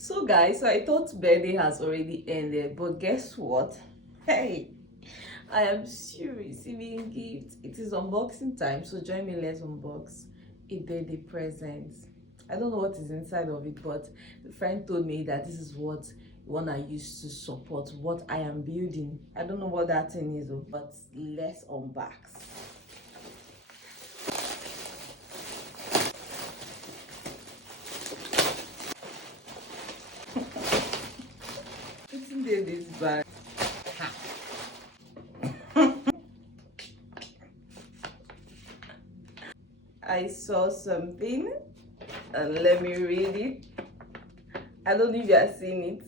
So guys, so I thought birthday has already ended, but guess what? Hey, I am still receiving gifts. It is unboxing time, so join me. Let's unbox a birthday present. I don't know what is inside of it, but the friend told me that this is what you wanna use to support what I am building. I don't know what that thing is, but let's unbox. What's in this bag? I saw something and let me read it. I don't know if you are seeing it.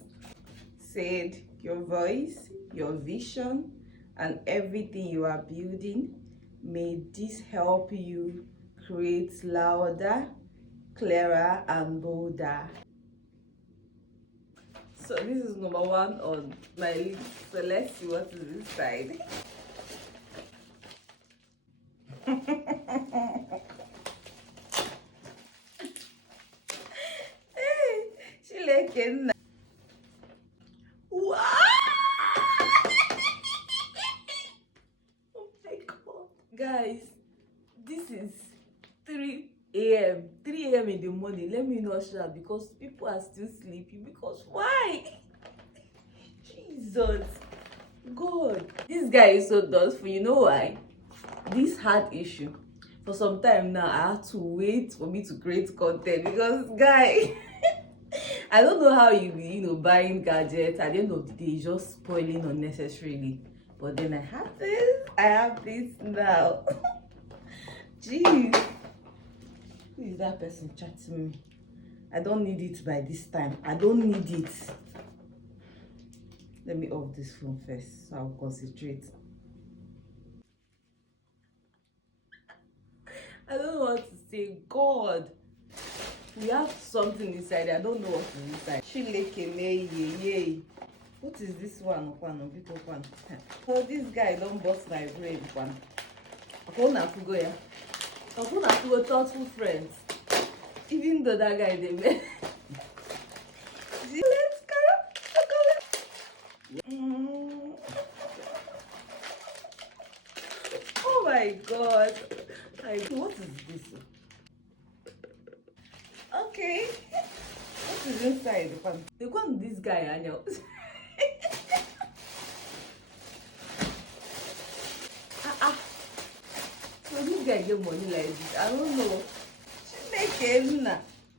Said your voice, your vision, and everything you are building, may this help you create louder, clearer, and bolder. So this is number one on my list. So let's see what is inside. Chileke. Wow! Oh my god. Guys, this is 3 a.m. 3 a.m. in the morning. Let me not shout because people are still sleeping. Because why? Jesus. God. This guy is so thoughtful. You know why? This heart issue. For some time now, I have to wait for me to create content because guy, I don't know how you be, buying gadgets. At the end of the day, it's just spoiling unnecessarily. But then I have this. I have this now. Jeez. Who is that person chatting me? I don't need it by this time. I don't need it. Let me off this phone first so I'll concentrate. I don't know what to say. God. We have something inside. I don't know what is inside. Yay. What is this one? Oh, this guy don't bust my brain. I go thoughtful friends. Even though that guy they met. Let's go. Oh my god. What is this? Okay. What is inside the one? The one this guy I know. So this guy get money like this. I don't know. She make it.